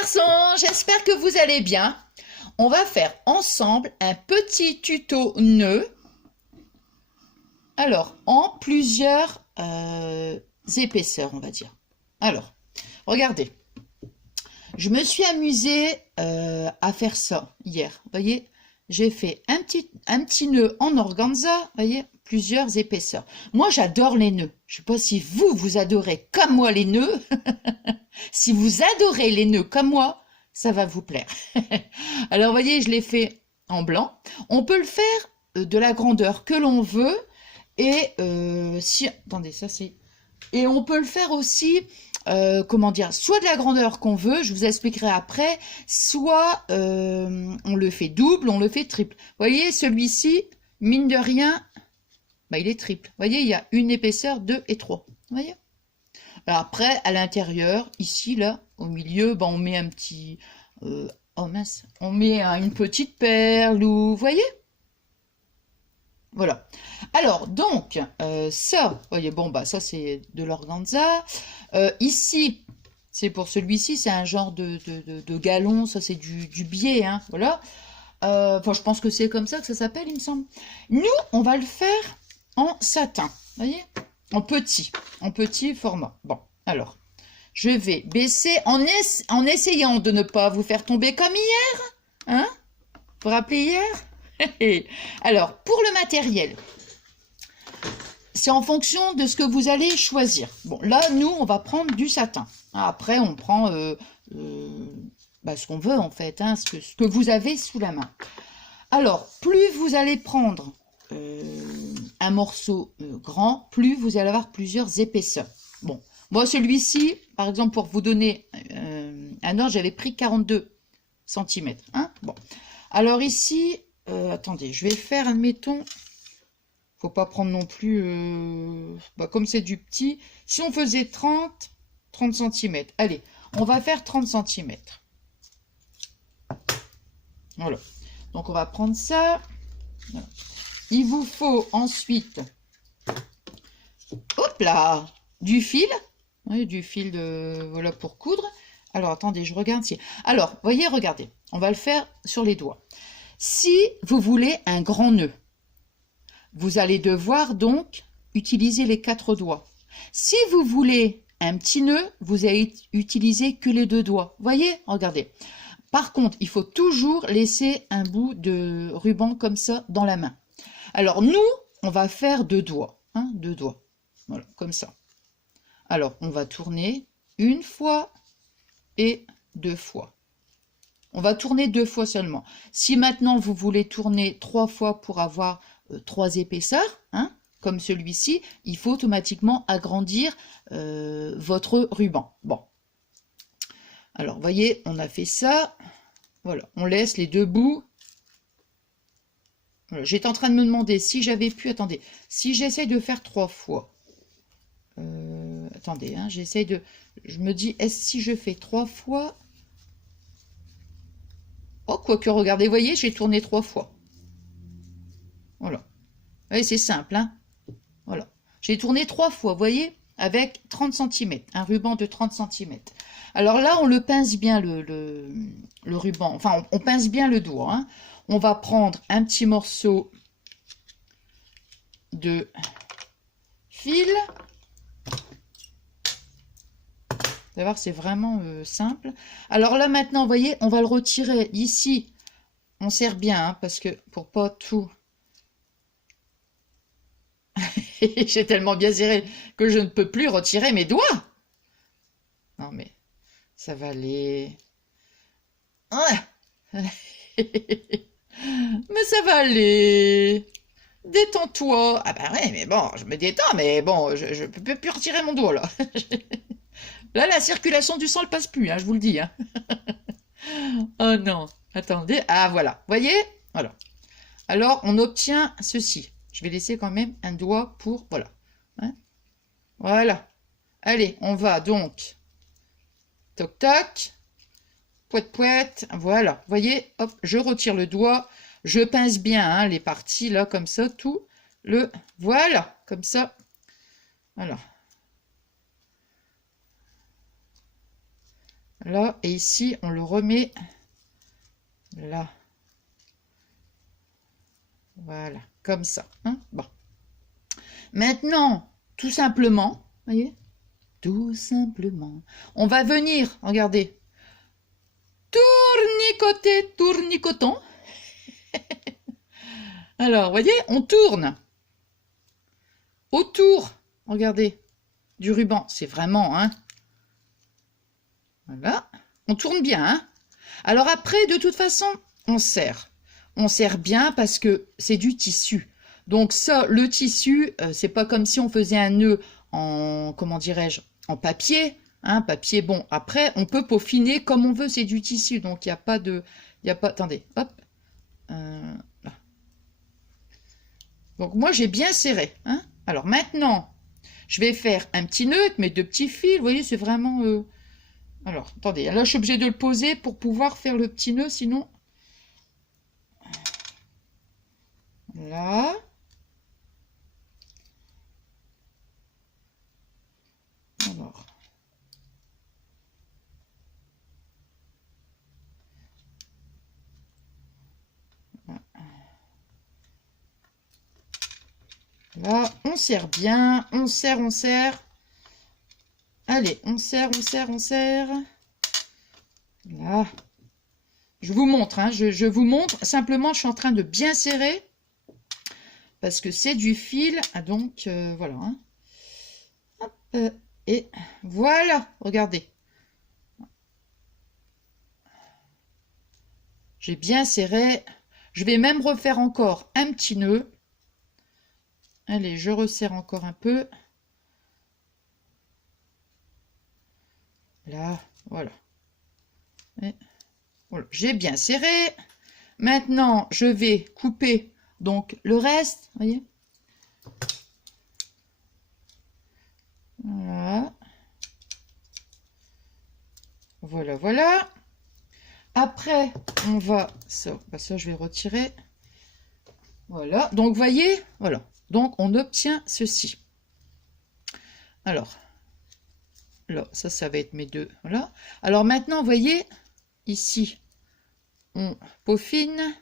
garçons, j'espère que vous allez bien. On va faire ensemble un petit tuto nœud. Alors, en plusieurs épaisseurs, on va dire. Alors, regardez. Je me suis amusée à faire ça hier. Vous voyez, j'ai fait un petit nœud en organza, vous voyez, plusieurs épaisseurs. Moi, j'adore les nœuds. Je ne sais pas si vous adorez comme moi les nœuds. Si vous adorez les nœuds comme moi, ça va vous plaire. Alors, vous voyez, je l'ai fait en blanc. On peut le faire de la grandeur que l'on veut. Et si... Attendez, ça c'est... Et on peut le faire aussi, comment dire, soit de la grandeur qu'on veut, je vous expliquerai après, soit on le fait double, on le fait triple. Vous voyez, celui-ci, mine de rien, bah, il est triple. Vous voyez, il y a une épaisseur, 2 et 3. Vous voyez? Alors après, à l'intérieur, ici, là, au milieu, bah, on met un petit... oh mince, on met une petite perle, ou... Vous voyez? Voilà. Alors, donc, ça, vous voyez, bon, bah, ça, c'est de l'organza. Ici, c'est pour celui-ci, c'est un genre de galon, ça, c'est du biais, hein, voilà. Enfin, je pense que c'est comme ça que ça s'appelle, il me semble. Nous, on va le faire en satin, vous voyez, en petit format. Bon, alors, je vais baisser en essayant de ne pas vous faire tomber comme hier, hein? Vous vous rappelez hier? Alors, pour le matériel, c'est en fonction de ce que vous allez choisir. Bon, là, nous, on va prendre du satin. Après, on prend bah, ce qu'on veut, en fait, hein, ce que vous avez sous la main. Alors, plus vous allez prendre un morceau grand, plus vous allez avoir plusieurs épaisseurs. Bon, moi, celui-ci, par exemple, pour vous donner un ordre, j'avais pris 42 cm. Hein, bon. Alors ici, attendez, je vais faire, admettons, faut pas prendre non plus, bah, comme c'est du petit, si on faisait 30 cm. Allez, on va faire 30 cm. Voilà. Donc on va prendre ça. Voilà. Il vous faut ensuite, hop là, du fil. Oui, du fil de, voilà, pour coudre. Alors attendez, je regarde si... Alors, voyez, regardez, on va le faire sur les doigts. Si vous voulez un grand nœud, vous allez devoir donc utiliser les 4 doigts. Si vous voulez un petit nœud, vous allez utiliser que les 2 doigts. Voyez, regardez. Par contre, il faut toujours laisser un bout de ruban comme ça dans la main. Alors nous, on va faire 2 doigts. Hein, 2 doigts. Voilà, comme ça. Alors, on va tourner une fois et 2 fois. On va tourner 2 fois seulement. Si maintenant vous voulez tourner 3 fois pour avoir 3 épaisseurs, hein, comme celui-ci, il faut automatiquement agrandir votre ruban. Bon. Alors, vous voyez, on a fait ça. Voilà, on laisse les 2 bouts. Voilà, j'étais en train de me demander si j'avais pu... Attendez, si j'essaie de faire 3 fois. Attendez, hein, j'essaie de... Je me dis, est-ce si je fais 3 fois... Oh, quoique, regardez, vous voyez, j'ai tourné 3 fois. Voilà. Vous voyez, c'est simple, hein. Voilà. J'ai tourné 3 fois, vous voyez, avec 30 cm, un ruban de 30 cm. Alors là, on le pince bien, le ruban. Enfin, on pince bien le doigt, hein. On va prendre un petit morceau de fil. Vous allez voir, c'est vraiment simple. Alors là, maintenant, vous voyez, on va le retirer ici. On serre bien, hein, parce que pour pas tout... J'ai tellement bien serré que je ne peux plus retirer mes doigts. Non, mais ça va aller... Ouais. Mais ça va aller. Détends-toi. Ah bah ouais, mais bon, je me détends, mais bon, je peux plus retirer mon doigt, là. Là, la circulation du sang ne passe plus, hein, je vous le dis. Hein. Oh non, attendez. Ah, voilà. Voyez? Voilà. Alors, on obtient ceci. Je vais laisser quand même un doigt pour... Voilà. Hein, voilà. Allez, on va donc... Toc, toc. Pouette, pouette. Voilà. Voyez? Hop, je retire le doigt. Je pince bien, hein, les parties, là, comme ça, tout. Voilà, comme ça. Voilà. là, et ici, on le remet là. Voilà, comme ça. Hein, bon. Maintenant, tout simplement, voyez, tout simplement, on va venir, regardez, tournicoter, tournicotant. Alors, voyez, on tourne autour, regardez, du ruban. C'est vraiment, hein. Voilà, on tourne bien, hein. Alors après, de toute façon, on serre. On serre bien parce que c'est du tissu. Donc ça, le tissu, c'est pas comme si on faisait un nœud en, comment dirais-je, en papier. Hein, papier, bon, après, on peut peaufiner comme on veut, c'est du tissu. Donc il n'y a pas de... Il y a pas, attendez, hop. Là. Donc moi, j'ai bien serré. Hein. Alors maintenant, je vais faire un petit nœud avec mes 2 petits fils. Vous voyez, c'est vraiment... Alors, attendez, là, je suis obligée de le poser pour pouvoir faire le petit nœud, sinon... Là. Alors. Là, on serre bien, on serre, on serre. Allez, on serre, on serre, on serre. Là. Je vous montre, hein, je vous montre. Simplement, je suis en train de bien serrer. Parce que c'est du fil. Donc, voilà. Hein. Hop, et voilà, regardez. J'ai bien serré. Je vais même refaire encore un petit nœud. Allez, je resserre encore un peu. Là, voilà. Voilà. J'ai bien serré. Maintenant, je vais couper donc le reste, voyez. Voilà. Voilà, voilà. Après, on va... Ça, ça, je vais retirer. Voilà. Donc, vous voyez, voilà. Donc, on obtient ceci. Alors, là, ça va être mes 2. Voilà. Alors, maintenant, vous voyez, ici, on peaufine.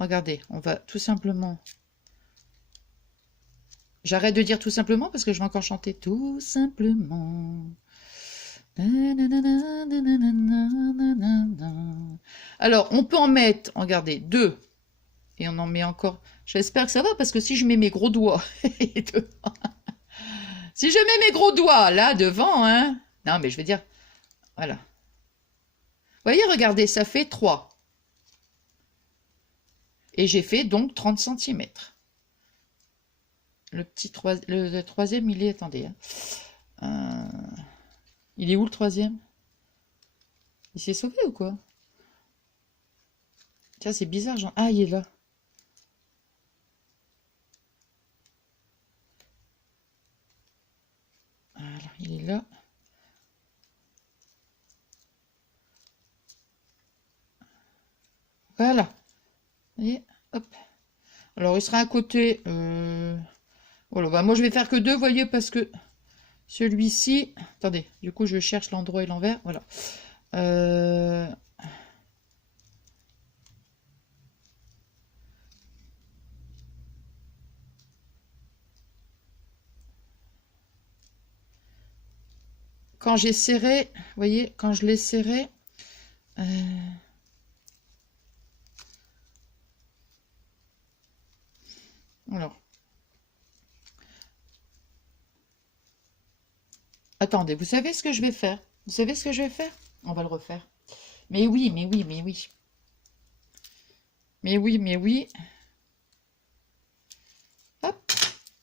Regardez, on va tout simplement... J'arrête de dire tout simplement parce que je vais encore chanter tout simplement. Alors, on peut en mettre, regardez, 2. Et on en met encore. J'espère que ça va parce que si je mets mes gros doigts si je mets mes gros doigts là devant, hein. Non, mais je vais dire, voilà. Vous voyez, regardez, ça fait 3. Et j'ai fait donc 30 cm. Le petit le troisième, il est, attendez. Hein. Il est où le troisième? Il s'est sauvé ou quoi? Tiens, c'est bizarre. Ah, il est là. Voilà, il est là. Voilà. Vous voyez? Hop. Alors, il sera à côté. Voilà, bah, moi, je vais faire que 2, vous voyez, parce que celui-ci... Attendez, du coup, je cherche l'endroit et l'envers. Voilà. Quand j'ai serré, vous voyez, quand je l'ai serré... Alors... Attendez, vous savez ce que je vais faire? Vous savez ce que je vais faire? On va le refaire. Mais oui, mais oui, mais oui. Mais oui, mais oui. Hop.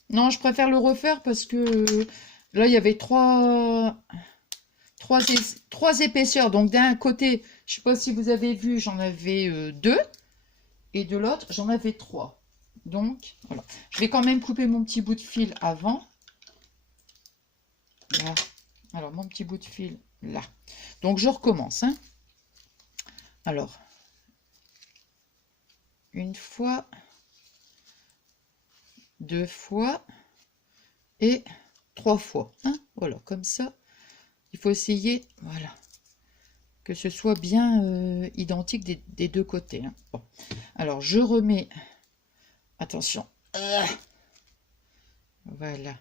Non, je préfère le refaire parce que là, il y avait trois épaisseurs. Donc d'un côté, je sais pas si vous avez vu, j'en avais 2. Et de l'autre, j'en avais 3. Donc, voilà. Je vais quand même couper mon petit bout de fil avant. Là. Alors, mon petit bout de fil, là. Donc, je recommence. Hein. Alors, une fois, 2 fois et 3 fois. Hein. Voilà, comme ça. Il faut essayer, voilà. que ce soit bien identique des deux côtés. Hein. Bon. Alors, je remets... Attention. Voilà.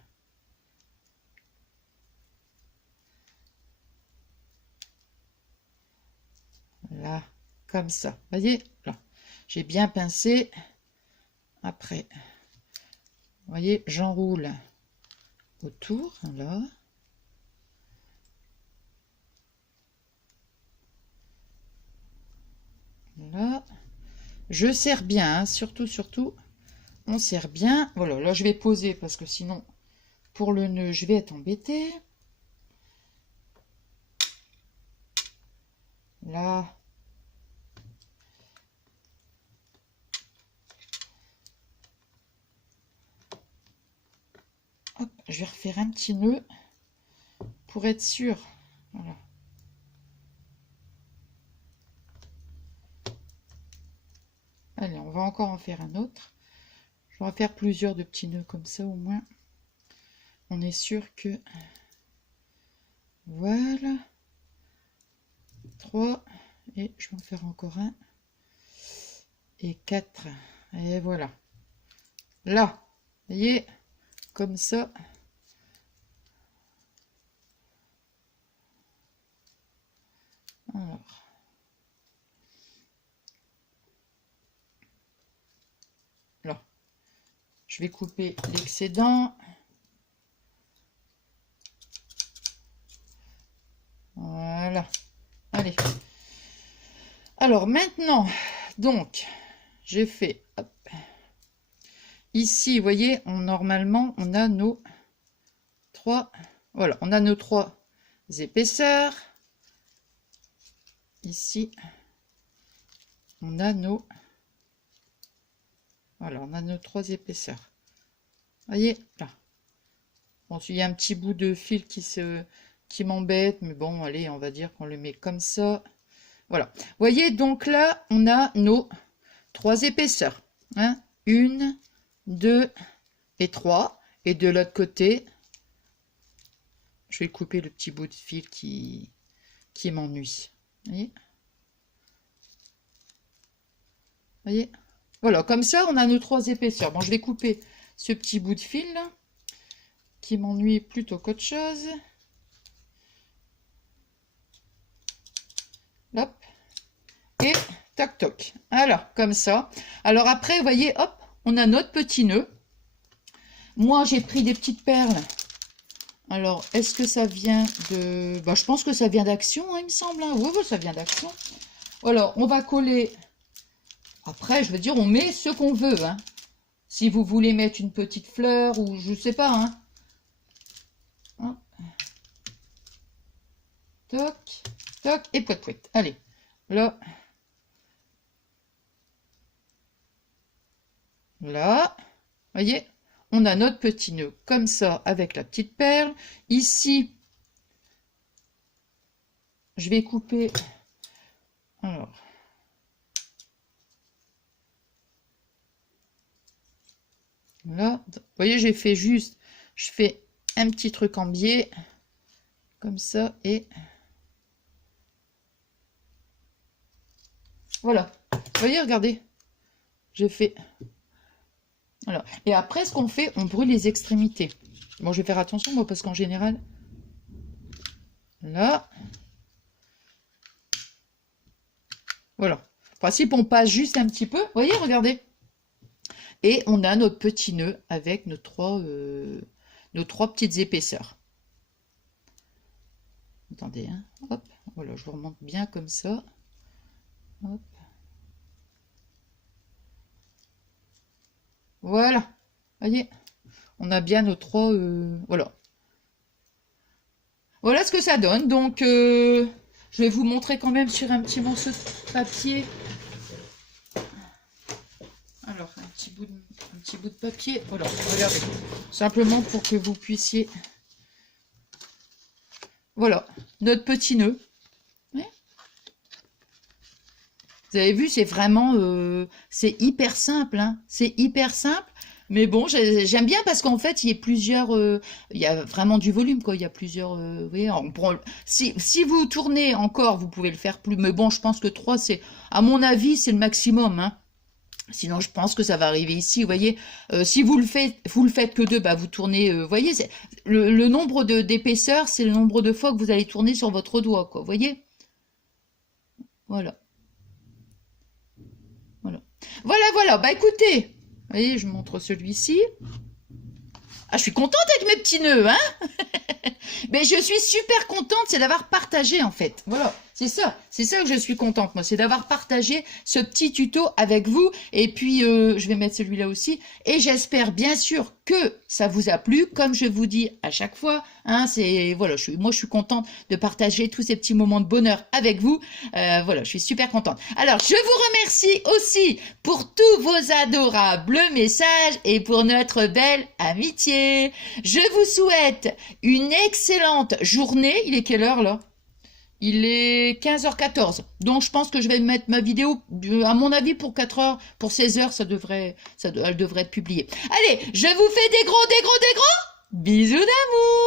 Là, comme ça. Vous voyez, là. J'ai bien pincé. Après, vous voyez, j'enroule autour, là. Là. Je serre bien, hein, surtout, on serre bien. Voilà, là, je vais poser parce que sinon, pour le nœud, je vais être embêtée. Là. Hop, je vais refaire un petit nœud pour être sûr. Voilà. Allez, on va encore en faire un autre. Je vais en faire plusieurs de petits nœuds comme ça, au moins. On est sûr que... Voilà. 3. Et je vais en faire encore un. Et 4. Et voilà. Là, vous voyez, comme ça. Alors. Là. Je vais couper l'excédent. Voilà. Allez. Alors maintenant, donc, j'ai fait... Hop. Ici, vous voyez, normalement, on a nos 3... Voilà, on a nos 3 épaisseurs. Ici, on a nos... Voilà, on a nos 3 épaisseurs. Vous voyez, là. Bon, il y a un petit bout de fil qui m'embête, mais bon, allez, on va dire qu'on le met comme ça. Voilà. Vous voyez, donc là, on a nos 3 épaisseurs. Hein, 1, 2 et 3. Et de l'autre côté, je vais couper le petit bout de fil qui m'ennuie. Vous voyez? Vous voyez? Voilà, comme ça, on a nos 3 épaisseurs. Bon, je vais couper ce petit bout de fil là, qui m'ennuie plutôt qu'autre chose. Hop. Et toc toc. Alors, comme ça. Alors après, vous voyez, hop, on a notre petit nœud. Moi, j'ai pris des petites perles. Alors, est-ce que ça vient de... Bah, je pense que ça vient d'Action, hein, il me semble. Hein. Oui, ça vient d'Action. Alors, on va coller... Après, je veux dire, on met ce qu'on veut. Hein. Si vous voulez mettre une petite fleur ou je sais pas. Hein. Hop. Toc, toc et pouet pouet. Allez, là. Là. Voyez, on a notre petit nœud comme ça avec la petite perle. Ici, je vais couper. Alors. Là, vous voyez, j'ai fait juste, je fais un petit truc en biais, comme ça, et voilà. Vous voyez, regardez, j'ai fait, voilà. Et après, ce qu'on fait, on brûle les extrémités. Bon, je vais faire attention, moi, parce qu'en général, là, voilà. Le principe, on passe juste un petit peu, vous voyez, regardez. Et on a notre petit nœud avec nos 3 petites épaisseurs. Attendez, hein. Hop, voilà, je vous remonte bien comme ça. Hop. Voilà, voyez, on a bien nos 3, voilà. Voilà ce que ça donne, donc je vais vous montrer quand même sur un petit morceau de papier. Alors, un petit bout de papier, voilà, regardez, simplement pour que vous puissiez, voilà, notre petit nœud. Ouais. Vous avez vu, c'est vraiment, c'est hyper simple, hein, c'est hyper simple. Mais bon, j'aime bien parce qu'en fait, il y a plusieurs, il y a vraiment du volume, quoi. Il y a plusieurs, vous voyez, si vous tournez encore, vous pouvez le faire plus. Mais bon, je pense que 3, c'est, à mon avis, c'est le maximum, hein. Sinon, je pense que ça va arriver ici, vous voyez. Si vous le faites que 2, bah, vous tournez, vous voyez, le nombre d'épaisseur, c'est le nombre de fois que vous allez tourner sur votre doigt, quoi, vous voyez. Voilà, voilà. Voilà, voilà, bah écoutez, vous voyez, je montre celui-ci. Ah, je suis contente avec mes petits nœuds, hein. Mais je suis super contente, c'est d'avoir partagé en fait. Voilà, c'est ça que je suis contente moi, c'est d'avoir partagé ce petit tuto avec vous. Et puis je vais mettre celui-là aussi. Et j'espère bien sûr que ça vous a plu, comme je vous dis à chaque fois. Hein, c'est voilà, moi je suis contente de partager tous ces petits moments de bonheur avec vous. Voilà, je suis super contente. Alors je vous remercie aussi pour tous vos adorables messages et pour notre belle amitié. Je vous souhaite une excellente journée. Il est quelle heure là? Il est 15h14. Donc je pense que je vais mettre ma vidéo, à mon avis, pour 4h, pour 16h, elle devrait être publiée. Allez, je vous fais des gros bisous d'amour.